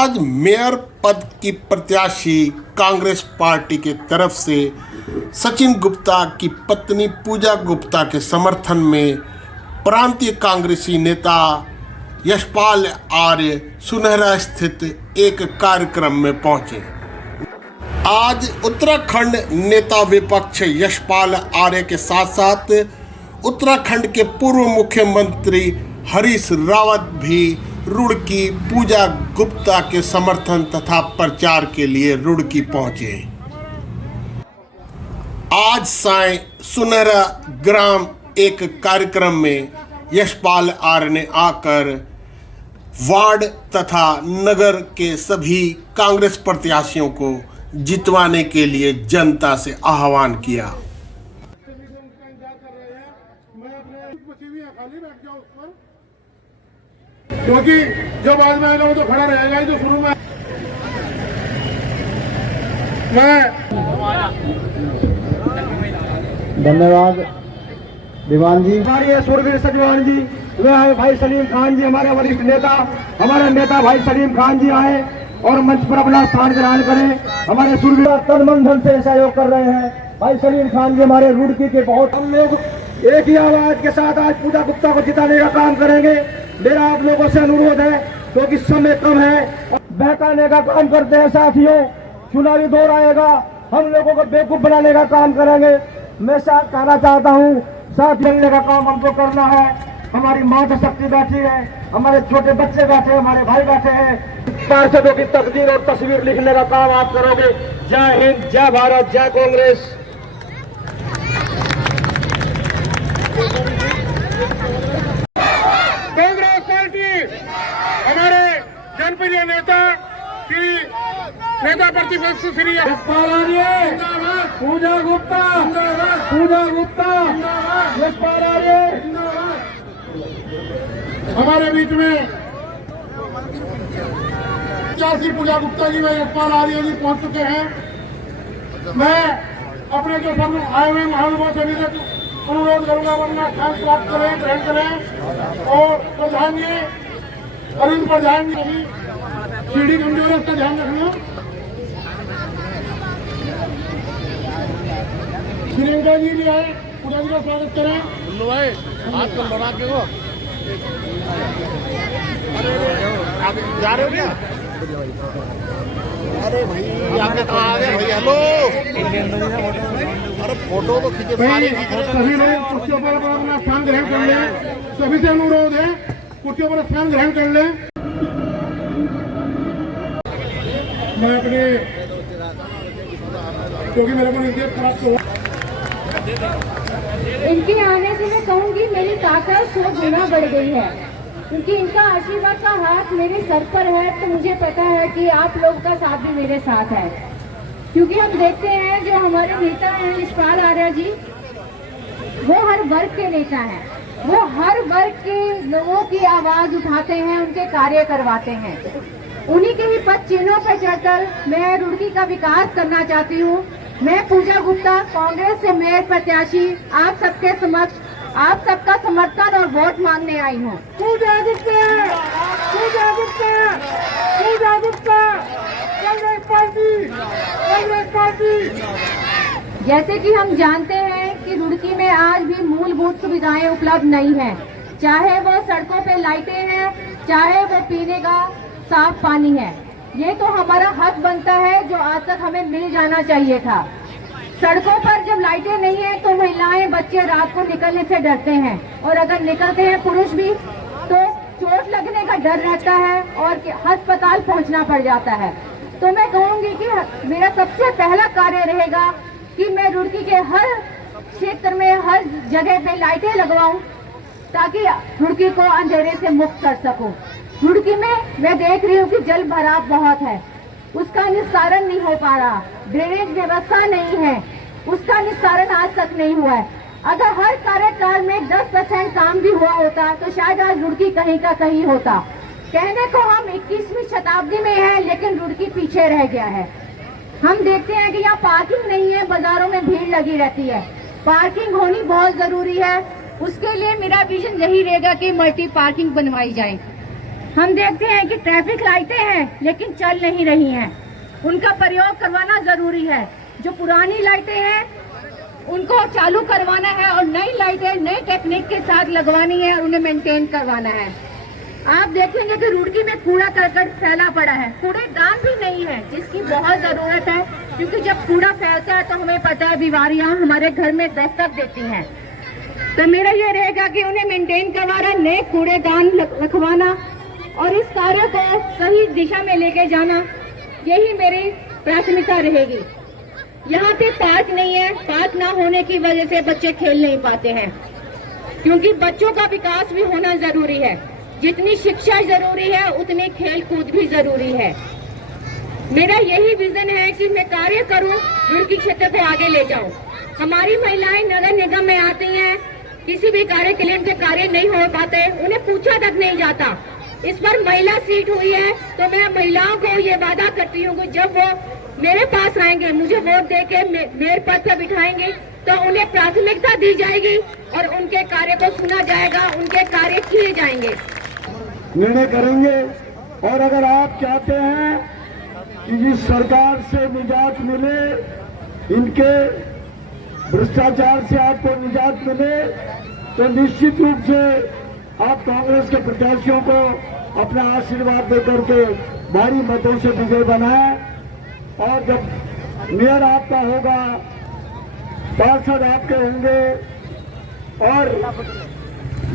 आज मेयर पद की प्रत्याशी कांग्रेस पार्टी के तरफ से सचिन गुप्ता की पत्नी पूजा गुप्ता के समर्थन में प्रांतीय कांग्रेसी नेता यशपाल आर्य सुनहरा स्थित एक कार्यक्रम में पहुंचे। आज उत्तराखंड नेता विपक्ष यशपाल आर्य के साथ साथ उत्तराखंड के पूर्व मुख्यमंत्री हरीश रावत भी रुड़की पूजा गुप्ता के समर्थन तथा प्रचार के लिए रुड़की पहुंचे। आज सायं सुनहरा ग्राम एक कार्यक्रम में यशपाल आर्य ने आकर वार्ड तथा नगर के सभी कांग्रेस प्रत्याशियों को जितवाने के लिए जनता से आह्वान किया। क्योंकि जब आज में आएगा वो तो खड़ा रहेगा ही, तो शुरू में धन्यवाद दीवान जी। हमारे सूरवीर सजवान जी, वे आए भाई सलीम खान जी, हमारे वरिष्ठ नेता, हमारे नेता भाई सलीम खान जी आए और मंच पर अपना स्थान ग्रहण करें। हमारे सूरवीर तन मन धन से सहयोग कर रहे हैं। भाई सलीम खान जी हमारे रुड़की के बहुत, हम लोग एक ही आवाज के साथ आज पूजा गुप्ता को जिताने का काम करेंगे। मेरा आप लोगों से अनुरोध है, क्योंकि समय कम है, बहकाने का काम करते हैं साथियों। चुनावी दौर आएगा, हम लोगों को बेवकूफ बनाने का काम करेंगे। मैं साथ कहना चाहता हूँ, साथ मिलने का काम हमको करना है। हमारी माता शक्ति बैठी है, हमारे छोटे बच्चे बैठे, हमारे भाई बैठे हैं। पार्षदों की तकदीर और तस्वीर लिखने का काम आप करोगे। जय हिंद, जय भारत, जय कांग्रेस। कांग्रेस पार्टी हमारे जनप्रिय नेता की नेता प्रतिपक्ष श्री यशपाल आर्य, पूजा गुप्ता, पूजा गुप्ता, यशपाल आर्य हमारे बीच में प्रत्याशी पूजा गुप्ता जी व यशपाल आर्य जी पहुंच चुके हैं। मैं अपने जो सब आए हुए महानुभाव सभी से अनुरोध करूंगा, वरना स्थान प्राप्त करें, ग्रहण करें। और प्रधान जी, अरुण प्रधान जी, सीढ़ी कमजोर है, उसका ध्यान रखना। श्रीलंका जी भी आए, पूजा जी का स्वागत करें। भाई हाथ को बढ़ा के वो जा रहे हो क्या? अरे भाई आपने कहा आ गए भाई। हेलो, अरे फोटो तो खींचे, सभी लोग कुर्सियों पर अपना स्थान ग्रहण कर लें। सभी से अनुरोध है, कुर्सियों पर स्थान ग्रहण कर लें। मैं अपने, क्योंकि मेरे को निर्देश प्राप्त हो, इनके आने से मैं कहूँगी मेरी ताकत 100 गुना बढ़ गई है, क्योंकि इनका आशीर्वाद का हाथ मेरे सर पर है। तो मुझे पता है कि आप लोग का साथ भी मेरे साथ है, क्योंकि हम देखते हैं जो हमारे नेता हैं यशपाल आर्य जी, वो हर वर्ग के नेता हैं। वो हर वर्ग के लोगों की आवाज उठाते हैं, उनके कार्य करवाते हैं। उन्हीं के ही पद चिन्हों पर चढ़कर मैं रुड़की का विकास करना चाहती हूँ। मैं पूजा गुप्ता कांग्रेस से मेयर प्रत्याशी आप सबके समक्ष आप सबका समर्थन और वोट मांगने आई हूँ। पूजा गुप्ता, पूजा गुप्ता, पूजा गुप्ता, कांग्रेस पार्टी, कांग्रेस पार्टी। जैसे कि हम जानते हैं कि रुड़की में आज भी मूलभूत सुविधाएं उपलब्ध नहीं है, चाहे वो सड़कों पे लाइटें हैं, चाहे वो पीने का साफ पानी है। ये तो हमारा हक बनता है जो आज तक हमें मिल जाना चाहिए था। सड़कों पर जब लाइटें नहीं है तो महिलाएं, बच्चे रात को निकलने से डरते हैं, और अगर निकलते हैं पुरुष भी तो चोट लगने का डर रहता है और अस्पताल पहुंचना पड़ जाता है। तो मैं कहूंगी कि मेरा सबसे पहला कार्य रहेगा कि मैं रुड़की के हर क्षेत्र में, हर जगह पे लाइटें लगवाऊं, ताकि रुड़की को अंधेरे से मुक्त कर सकूं। रुड़की में मैं देख रही हूँ कि जल भराव बहुत है, उसका निस्तारण नहीं हो पा रहा, ड्रेनेज व्यवस्था नहीं है, उसका निस्तारण आज तक नहीं हुआ है। अगर हर कार्यकाल में 10% काम भी हुआ होता तो शायद आज रुड़की कहीं का कहीं होता। कहने को हम 21वीं शताब्दी में है, लेकिन रुड़की पीछे रह गया है। हम देखते हैं कि यहाँ पार्किंग नहीं है, बाजारों में भीड़ लगी रहती है। पार्किंग होनी बहुत जरूरी है। उसके लिए मेरा विजन यही रहेगा कि मल्टी पार्किंग बनवाई जाए। हम देखते हैं कि ट्रैफिक लाइटें हैं लेकिन चल नहीं रही हैं, उनका प्रयोग करवाना जरूरी है। जो पुरानी लाइटें हैं उनको चालू करवाना है और नई लाइटें नई टेक्निक के साथ लगवानी है और उन्हें मेंटेन करवाना है। आप देखेंगे कि रुड़की में कूड़ा करकट फैला पड़ा है, कूड़ेदान भी नहीं है जिसकी बहुत जरूरत है, क्योंकि जब कूड़ा फैलता है तो हमें पता है बीमारियां हमारे घर में दस्तक देती हैं। तो मेरा ये रहेगा कि उन्हें मेंटेन करवाना, नए कूड़ेदान रखवाना और इस कार्य को सही दिशा में लेके जाना, यही मेरी प्राथमिकता रहेगी। यहाँ पे पार्क नहीं है, पार्क ना होने की वजह से बच्चे खेल नहीं पाते हैं, क्योंकि बच्चों का विकास भी होना जरूरी है। जितनी शिक्षा जरूरी है उतनी खेल कूद भी जरूरी है। मेरा यही विजन है कि मैं कार्य करूं, रुड़की क्षेत्र को आगे ले जाऊं। हमारी महिलाएं नगर निगम में आती हैं, किसी भी कार्य के लिए उनके कार्य नहीं हो पाते, उन्हें पूछा तक नहीं जाता। इस पर महिला सीट हुई है तो मैं महिलाओं को ये वादा करती हूँ कि जब वो मेरे पास आएंगे, मुझे वोट देके मेयर पद पर बिठाएंगे, तो उन्हें प्राथमिकता दी जाएगी और उनके कार्य को सुना जाएगा, उनके कार्य किए जाएंगे, निर्णय करेंगे। और अगर आप चाहते हैं कि जिस सरकार से निजात मिले, इनके भ्रष्टाचार से आपको निजात मिले, तो निश्चित रूप से आप कांग्रेस के प्रत्याशियों को अपना आशीर्वाद देकर के भारी मतों से विजय बनाएं। और जब मेयर आपका होगा, पार्षद आपके होंगे और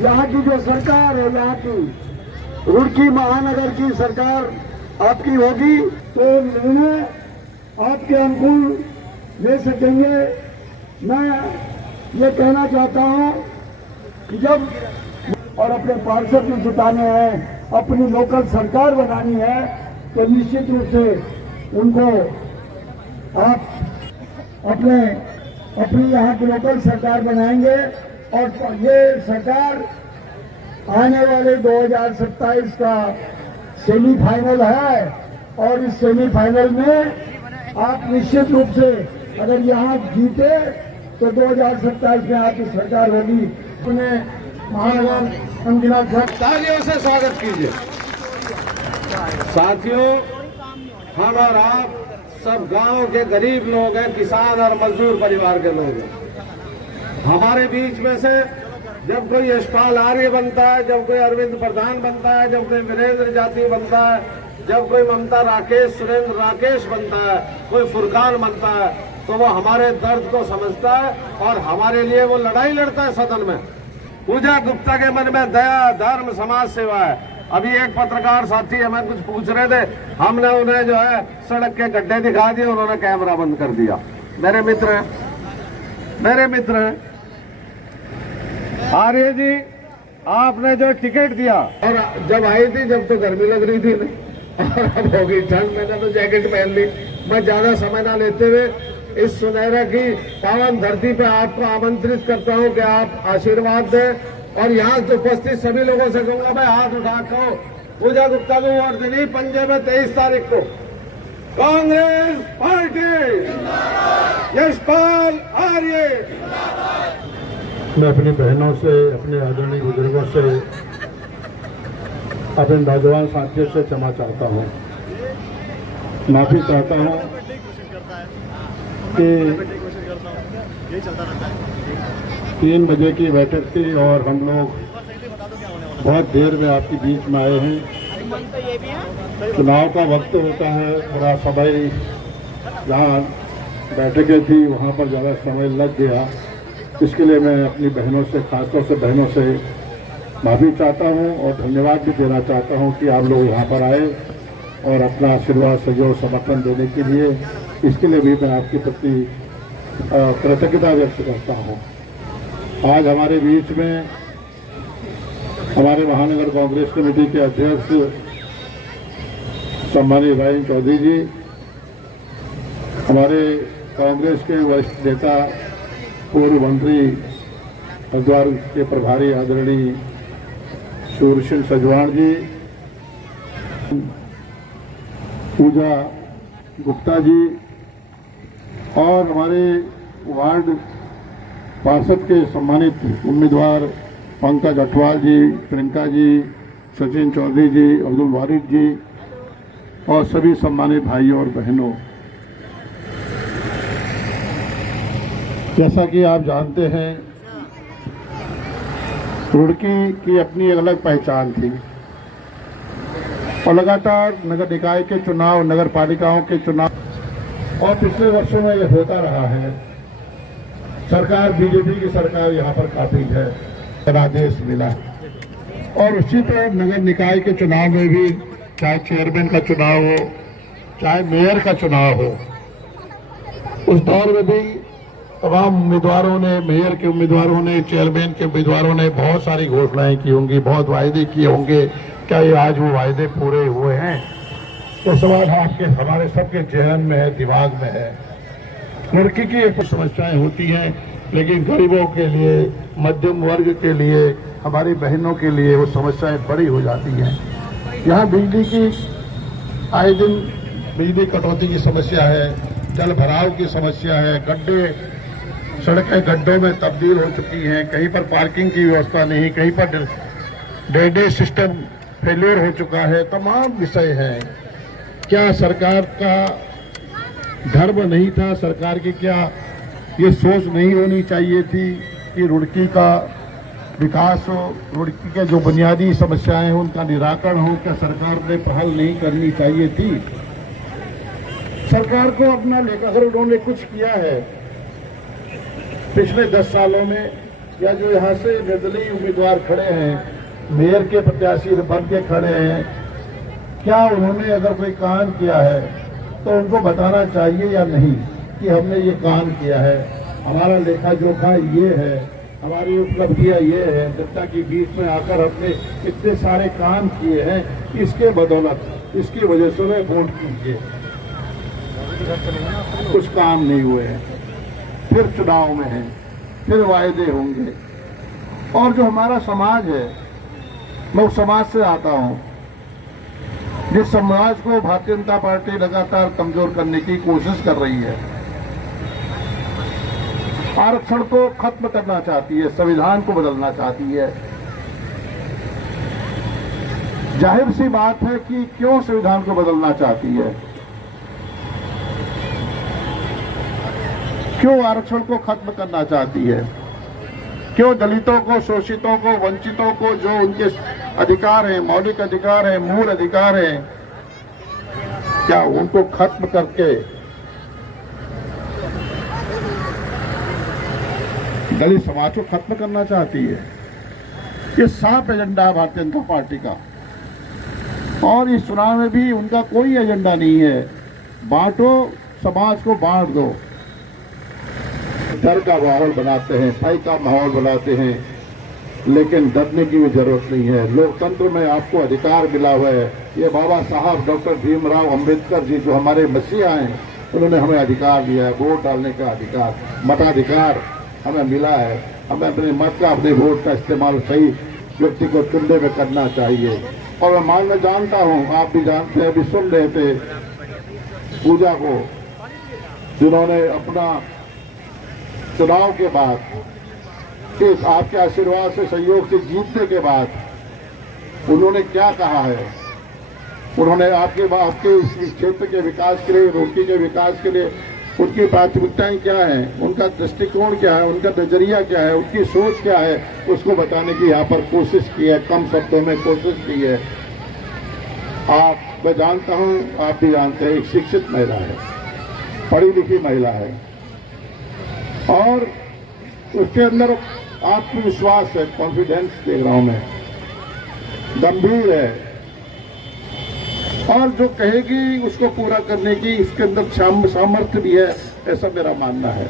यहाँ की जो सरकार है, यहाँ की रुड़की महानगर की सरकार आपकी होगी, तो निर्णय आपके अनुकूल ले सकेंगे। मैं ये कहना चाहता हूँ कि जब और अपने पार्षद भी जिताने हैं, अपनी लोकल सरकार बनानी है, तो निश्चित रूप से उनको आप अपनी यहाँ की लोकल सरकार बनाएंगे। और ये सरकार आने वाले 2027 का सेमीफाइनल है और इस सेमीफाइनल में आप निश्चित रूप से अगर यहाँ जीते तो 2027 में आपकी सरकार होगी। उन्हें महानगर अनगिनत तालियों से स्वागत कीजिए। साथियों, हम और आप सब गांव के गरीब लोग हैं, किसान और मजदूर परिवार के लोग हैं। हमारे बीच में से जब कोई यशपाल आर्य बनता है, जब कोई अरविंद प्रधान बनता है, जब कोई वीरेंद्र जाति बनता है, जब कोई ममता राकेश सुरेंद्र राकेश बनता है, कोई फुरकान बनता है, तो वो हमारे दर्द को समझता है और हमारे लिए वो लड़ाई लड़ता है सदन में। पूजा गुप्ता के मन में दया, धर्म, समाज सेवा है। अभी एक पत्रकार साथी हमें कुछ पूछ रहे थे, हमने उन्हें जो है सड़क के गड्ढे दिखा दिए, उन्होंने कैमरा बंद कर दिया। मेरे मित्र हैं आर्य जी, आपने जो टिकट दिया, और जब आई थी जब तो गर्मी लग रही थी और अब हो गई ठंड, मैंने तो जैकेट पहन ली। मैं ज्यादा समय ना लेते हुए इस सुनहरा की पावन धरती पे आपको आमंत्रित करता हूं कि आप आशीर्वाद दें। और यहाँ से उपस्थित सभी लोगों से कहूंगा, भाई हाथ उठा कहो पूजा गुप्ता को वोट देनी। पंजे में 23 तारीख को कांग्रेस पार्टी, यशपाल आर्य। मैं अपनी बहनों से, अपने आदरणीय बुजुर्गों से, अपने नौजवान साथियों से क्षमा चाहता हूँ, माफी चाहता हूँ कि 3 बजे की बैठक थी और हम लोग बहुत देर में आपके बीच में आए हैं। चुनाव का वक्त होता है, थोड़ा समय जहाँ बैठकें थी वहाँ पर ज़्यादा समय लग गया। इसके लिए मैं अपनी बहनों से, खासतौर से बहनों से माफ़ी चाहता हूँ और धन्यवाद भी देना चाहता हूँ कि आप लोग यहाँ पर आए और अपना आशीर्वाद, सहयोग, समर्थन देने के लिए, इसके लिए भी मैं आपके प्रति कृतज्ञता व्यक्त करता हूँ। आज हमारे बीच में हमारे महानगर कांग्रेस कमेटी के अध्यक्ष सम्मानित इब्राहिम चौधरी जी, हमारे कांग्रेस के वरिष्ठ नेता, पूर्व मंत्री, हरिद्वार के प्रभारी आदरणीय सूर्य सिंह सजवाण जी, पूजा गुप्ता जी और हमारे वार्ड पार्षद के सम्मानित उम्मीदवार पंकज अठवाल जी, प्रियंका जी, सचिन चौधरी जी, अब्दुल वारिद जी और सभी सम्मानित भाइयों और बहनों, जैसा कि आप जानते हैं, रुड़की की अपनी एक अलग पहचान थी और लगातार नगर निकाय के चुनाव, नगर पालिकाओं के चुनाव और पिछले वर्षों में यह होता रहा है। सरकार, बीजेपी की सरकार यहाँ पर काफी है, आदेश मिला और उसी तरह नगर निकाय के चुनाव में भी, चाहे चेयरमैन का चुनाव हो, चाहे मेयर का चुनाव हो, उस दौर में भी तमाम उम्मीदवारों ने, मेयर के उम्मीदवारों ने, चेयरमैन के उम्मीदवारों ने बहुत सारी घोषणाएं की होंगी, बहुत वायदे किए होंगे। क्या ये आज वो वायदे पूरे हुए हैं? तो सवाल आपके, हमारे सबके जहन में है, दिमाग में है। लड़की की एक समस्याएं होती हैं, लेकिन गरीबों के लिए, मध्यम वर्ग के लिए, हमारी बहनों के लिए वो समस्याएं बड़ी हो जाती हैं। यहाँ बिजली की आए दिन बिजली कटौती की समस्या है, जल भराव की समस्या है, गड्ढे, सड़कें गड्ढों में तब्दील हो चुकी हैं, कहीं पर पार्किंग की व्यवस्था नहीं, कहीं पर ड्रेनेज सिस्टम फेलियर हो चुका है। तमाम विषय हैं। क्या सरकार का धर्म नहीं था? सरकार की क्या ये सोच नहीं होनी चाहिए थी कि रुड़की का विकास हो, रुड़की के जो बुनियादी समस्याएं हैं उनका निराकरण हो? क्या सरकार ने पहल नहीं करनी चाहिए थी? सरकार को अपना लेकर, अगर उन्होंने कुछ किया है पिछले 10 सालों में, या जो यहाँ से निर्दलीय उम्मीदवार खड़े हैं, मेयर के प्रत्याशी बन के खड़े हैं, क्या उन्होंने अगर कोई काम किया है तो उनको बताना चाहिए या नहीं कि हमने ये काम किया है, हमारा लेखा जोखा ये है, हमारी उपलब्धियां ये है, जनता के बीच में आकर हमने इतने सारे काम किए हैं, इसके बदौलत, इसकी वजह से वे वोट कीजिए। कुछ काम नहीं हुए हैं, फिर चुनाव में हैं, फिर वायदे होंगे। और जो हमारा समाज है, मैं उस समाज से आता हूं जिस समाज को भारतीय जनता पार्टी लगातार कमजोर करने की कोशिश कर रही है, आरक्षण को खत्म करना चाहती है, संविधान को बदलना चाहती है। जाहिर सी बात है कि क्यों संविधान को बदलना चाहती है, क्यों आरक्षण को खत्म करना चाहती है, क्यों दलितों को, शोषितों को, वंचितों को जो उनके अधिकार हैं, मौलिक अधिकार हैं, मूल अधिकार हैं, क्या उनको खत्म करके दलित समाज को खत्म करना चाहती है? ये साफ एजेंडा है भारतीय जनता पार्टी का। और इस चुनाव में भी उनका कोई एजेंडा नहीं है, बांटो, समाज को बांट दो। डर का माहौल बनाते हैं, भय का माहौल बनाते हैं, लेकिन डरने की भी जरूरत नहीं है। लोकतंत्र में आपको अधिकार मिला हुआ है। ये बाबा साहब डॉक्टर भीमराव अंबेडकर जी जो हमारे मसीहा हैं, उन्होंने हमें अधिकार दिया है, वोट डालने का अधिकार, मताधिकार हमें मिला है। हमें अपने मत का, अपने वोट का इस्तेमाल सही व्यक्ति को चुनने में करना चाहिए। और मैं जानता हूँ, आप भी जानते हैं, अभी सुन रहे थे पूजा को, जिन्होंने अपना चुनाव के बाद, इस आपके आशीर्वाद से, सहयोग से जीतने के बाद उन्होंने क्या कहा है। उन्होंने आपके इस क्षेत्र के विकास के लिए, रुड़की के विकास के लिए उनकी प्राथमिकताएं क्या हैं, उनका दृष्टिकोण क्या है, उनका नजरिया क्या है, उनकी सोच क्या है, उसको बताने की यहाँ पर कोशिश की है, कम शब्दों में कोशिश की है। मैं जानता हूँ, आप भी जानते हैं, एक शिक्षित महिला है, पढ़ी लिखी महिला है, और उसके अंदर आत्मविश्वास है, कॉन्फिडेंस देख रहा हूं मैं, गंभीर है, और जो कहेगी उसको पूरा करने की उसके अंदर सामर्थ्य भी है, ऐसा मेरा मानना है।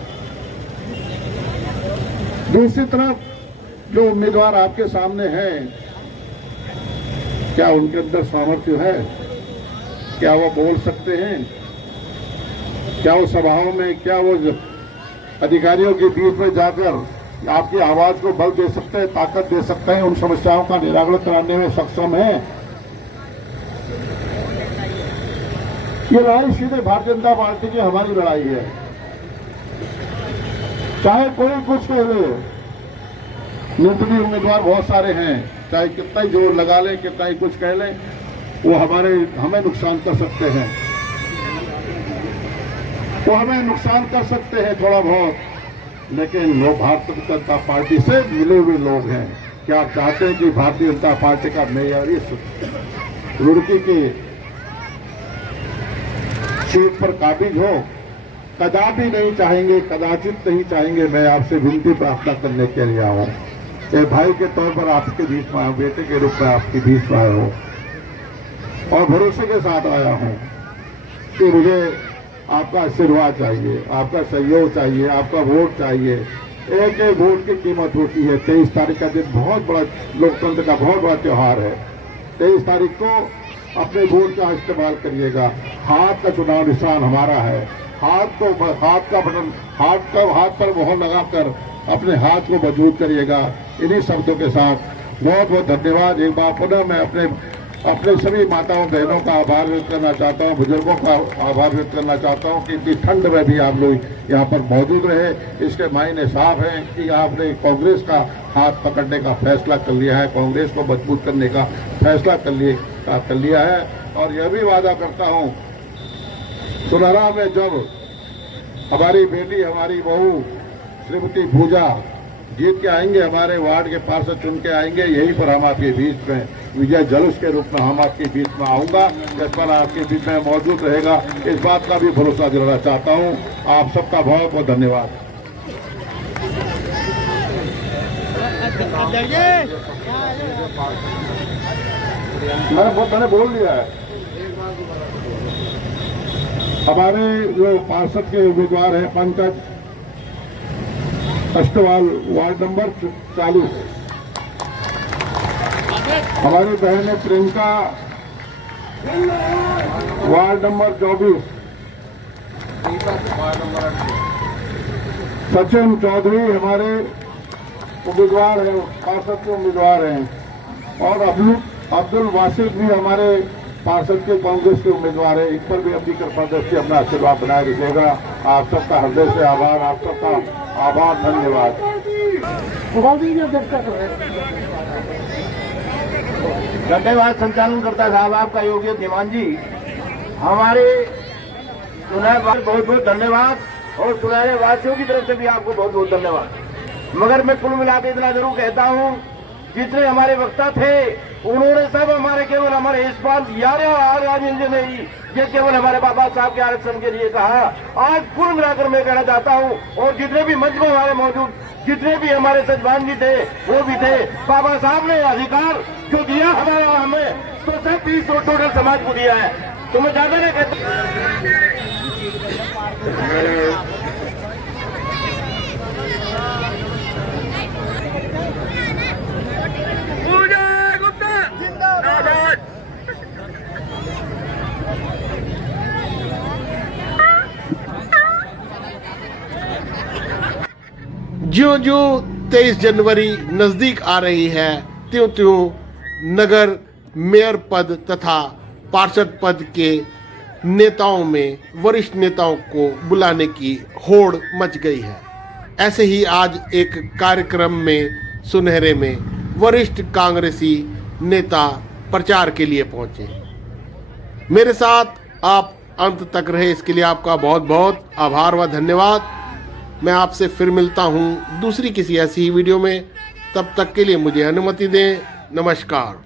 दूसरी तरफ जो उम्मीदवार आपके सामने हैं, क्या उनके अंदर सामर्थ्य है? क्या वो बोल सकते हैं? क्या वो सभाओं में, क्या वो अधिकारियों के बीच में जाकर आपकी आवाज को बल दे सकते हैं, ताकत दे सकते हैं, उन समस्याओं का निराकरण कराने में सक्षम है? ये लड़ाई सीधे भारतीय जनता पार्टी की, हमारी लड़ाई है। चाहे कोई कुछ कह ले, निर्दलीय उम्मीदवार बहुत सारे हैं, चाहे कितना ही जोर लगा लें, कितना ही कुछ कह लें, वो हमें नुकसान कर सकते हैं, वो हमें नुकसान कर सकते हैं थोड़ा बहुत, लेकिन लोग भारतीय जनता पार्टी से मिले हुए लोग हैं। क्या आप चाहते हैं कि भारतीय जनता पार्टी का मेयर इस रुड़की की सीट पर काबिज हो? कदापि नहीं चाहेंगे, कदाचित नहीं चाहेंगे। मैं आपसे विनती प्रार्थना करने के लिए आया हूं, एक भाई के तौर पर आपके बीच में आया, बेटे के रूप में आपके बीच में आया हूं और भरोसे के साथ आया हूं कि मुझे आपका आशीर्वाद चाहिए, आपका सहयोग चाहिए, आपका वोट चाहिए। एक एक वोट की कीमत होती है। 23 तारीख का दिन बहुत बड़ा, लोकतंत्र का बहुत बड़ा त्योहार है। 23 तारीख को अपने वोट का इस्तेमाल करिएगा। हाथ का चुनाव निशान हमारा है। हाथ का बटन, हाथ पर मोहर लगाकर अपने हाथ को मजबूत करिएगा। इन्हीं शब्दों के साथ बहुत बहुत धन्यवाद। एक बार पुनः मैं अपने सभी माताओं बहनों का आभार व्यक्त करना चाहता हूं, बुजुर्गों का आभार व्यक्त करना चाहता हूं कि इतनी ठंड में भी आप लोग यहां पर मौजूद रहे। इसके मायने साफ हैं कि आपने कांग्रेस का हाथ पकड़ने का फैसला कर लिया है, कांग्रेस को मजबूत करने का फैसला कर लिया है। और यह भी वादा करता हूं, सुनहरा में जब हमारी बेटी, हमारी बहू श्रीमती पूजा जीत के आएंगे, हमारे वार्ड के पार्षद चुन के आएंगे, यहीं पर हम आपके बीच में विजय जुलूस के रूप में हम आपके बीच में आऊंगा, जिस पर आपके बीच में मौजूद रहेगा। इस बात का भी भरोसा दिलाना चाहता हूं। आप सबका बहुत बहुत धन्यवाद। मैंने बोल दिया है। हमारे जो पार्षद के उम्मीदवार हैं, पंकज अष्टवाल वार्ड नंबर 40, हमारी बहन है प्रियंका वार्ड नंबर 24, सचिन चौधरी हमारे उम्मीदवार हैं, पार्षद के उम्मीदवार हैं, और अब्दुल वासिफ भी हमारे पार्षद के कांग्रेस के उम्मीदवार हैं। इन पर भी अपनी कृपा दृष्टि अपना आशीर्वाद बनाए रखिएगा। आप सबका हृदय से आभार, आप सबका आभार, धन्यवाद। धन्यवाद संचालन करता साहब आपका योगी धीमान जी। हमारे सुनहरे बहुत बहुत धन्यवाद और सुनहरे वासियों की तरफ से भी आपको बहुत बहुत धन्यवाद। मगर मैं कुल मिलाकर इतना जरूर कहता हूं, जितने हमारे वक्ता थे उन्होंने सब हमारे केवल हमारे इस बात यार नहीं, ये केवल हमारे बाबा साहब के आरक्षण के लिए कहा। आज कुल मिलाकर मैं कहना चाहता हूं, और जितने भी मंच में हमारे मौजूद जितने भी हमारे सजमान जी थे वो भी थे, बाबा साहब ने अधिकार जो दिया हमें तो सब 20 टोटल समाज को दिया है। तो मैं ज्यादा नहीं कहता। ज्यों ज्यों 23 जनवरी नजदीक आ रही है, त्यों त्यों नगर मेयर पद तथा पार्षद पद के नेताओं में वरिष्ठ नेताओं को बुलाने की होड़ मच गई है। ऐसे ही आज एक कार्यक्रम में सुनहरे में वरिष्ठ कांग्रेसी नेता प्रचार के लिए पहुंचे। मेरे साथ आप अंत तक रहे, इसके लिए आपका बहुत बहुत आभार व धन्यवाद। मैं आपसे फिर मिलता हूं दूसरी किसी ऐसी ही वीडियो में। तब तक के लिए मुझे अनुमति दें। नमस्कार।